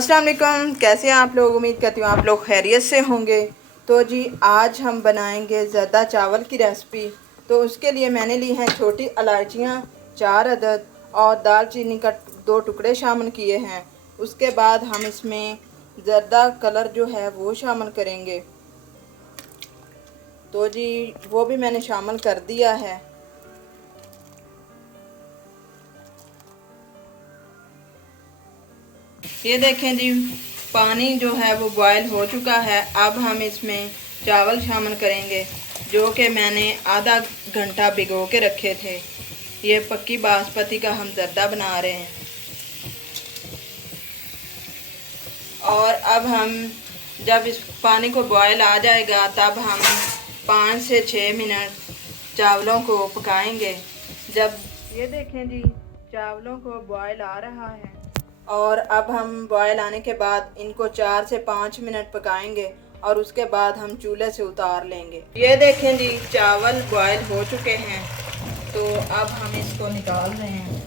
अस्सलाम वालेकुम, कैसे हैं आप लोग। उम्मीद करती हूँ आप लोग खैरियत से होंगे। तो जी आज हम बनाएंगे ज़र्दा चावल की रेसिपी। तो उसके लिए मैंने ली हैं छोटी इलायचियाँ 4 अदद और दालचीनी का 2 टुकड़े शामिल किए हैं। उसके बाद हम इसमें ज़र्दा कलर जो है वो शामिल करेंगे। तो जी वो भी मैंने शामिल कर दिया है। ये देखें जी, पानी जो है वो बॉयल हो चुका है। अब हम इसमें चावल शामिल करेंगे जो कि मैंने आधा घंटा भिगो के रखे थे। ये पक्की बासमती का हम ज़र्दा बना रहे हैं। और अब हम जब इस पानी को बॉयल आ जाएगा तब हम 5 से 6 मिनट चावलों को पकाएंगे। जब ये देखें जी, चावलों को बॉयल आ रहा है और अब हम बॉयल आने के बाद इनको 4 से 5 मिनट पकाएंगे और उसके बाद हम चूल्हे से उतार लेंगे। ये देखें जी, चावल बॉयल हो चुके हैं। तो अब हम इसको निकाल रहे हैं।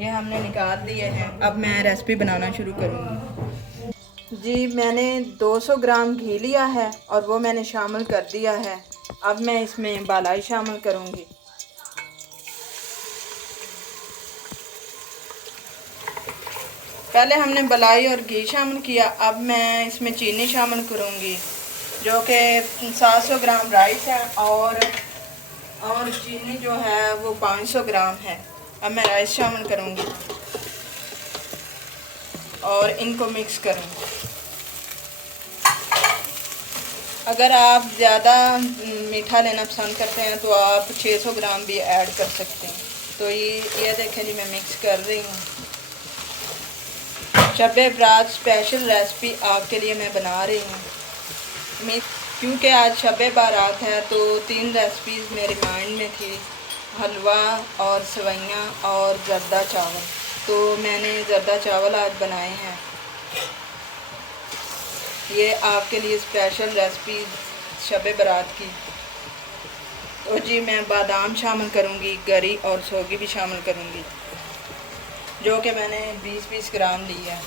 ये हमने निकाल दिए हैं। अब मैं रेसिपी बनाना शुरू करूँगी। जी मैंने 200 ग्राम घी लिया है और वो मैंने शामिल कर दिया है। अब मैं इसमें बालाई शामिल करूँगी। पहले हमने बलाई और घी शामिल किया। अब मैं इसमें चीनी शामिल करूँगी जो कि 700 ग्राम राइस है और चीनी जो है वो 500 ग्राम है। अब मैं राइस शामिल करूँगी और इनको मिक्स करूँगी। अगर आप ज़्यादा मीठा लेना पसंद करते हैं तो आप 600 ग्राम भी ऐड कर सकते हैं। तो ये देखें जी, मैं मिक्स कर रही हूँ। शब-ए बारात स्पेशल रेसिपी आपके लिए मैं बना रही हूँ। क्योंकि आज शब-ए बारात है तो 3 रेसिपीज़ मेरे माइंड में थी, हलवा और सेवइयाँ और ज़र्दा चावल। तो मैंने ज़र्दा चावल आज बनाए हैं। ये आपके लिए स्पेशल रेसिपी शब-ए बारात की। तो जी मैं बादाम शामिल करूँगी, गरी और सौगी भी शामिल करूँगी जो कि मैंने 20-20 ग्राम ली है।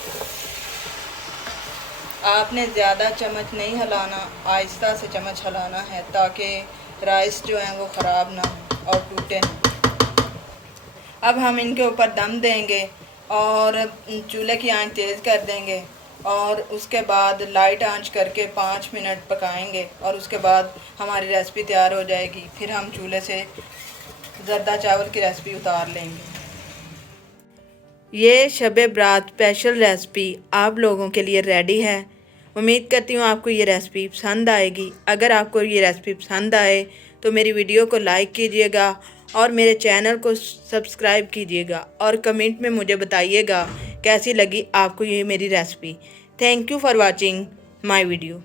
आपने ज़्यादा चम्मच नहीं हिलाना, आहिस्ता से चम्मच हिलाना है ताकि राइस जो है वो ख़राब ना हो और टूटे ना। अब हम इनके ऊपर दम देंगे और चूल्हे की आंच तेज़ कर देंगे और उसके बाद लाइट आंच करके 5 मिनट पकाएंगे और उसके बाद हमारी रेसिपी तैयार हो जाएगी। फिर हम चूल्हे से ज़र्दा चावल की रेसिपी उतार लेंगे। ये शब-ए बारात स्पेशल रेसिपी आप लोगों के लिए रेडी है। उम्मीद करती हूँ आपको ये रेसिपी पसंद आएगी। अगर आपको ये रेसिपी पसंद आए तो मेरी वीडियो को लाइक कीजिएगा और मेरे चैनल को सब्सक्राइब कीजिएगा और कमेंट में मुझे बताइएगा कैसी लगी आपको ये मेरी recipe. Thank you for watching my video.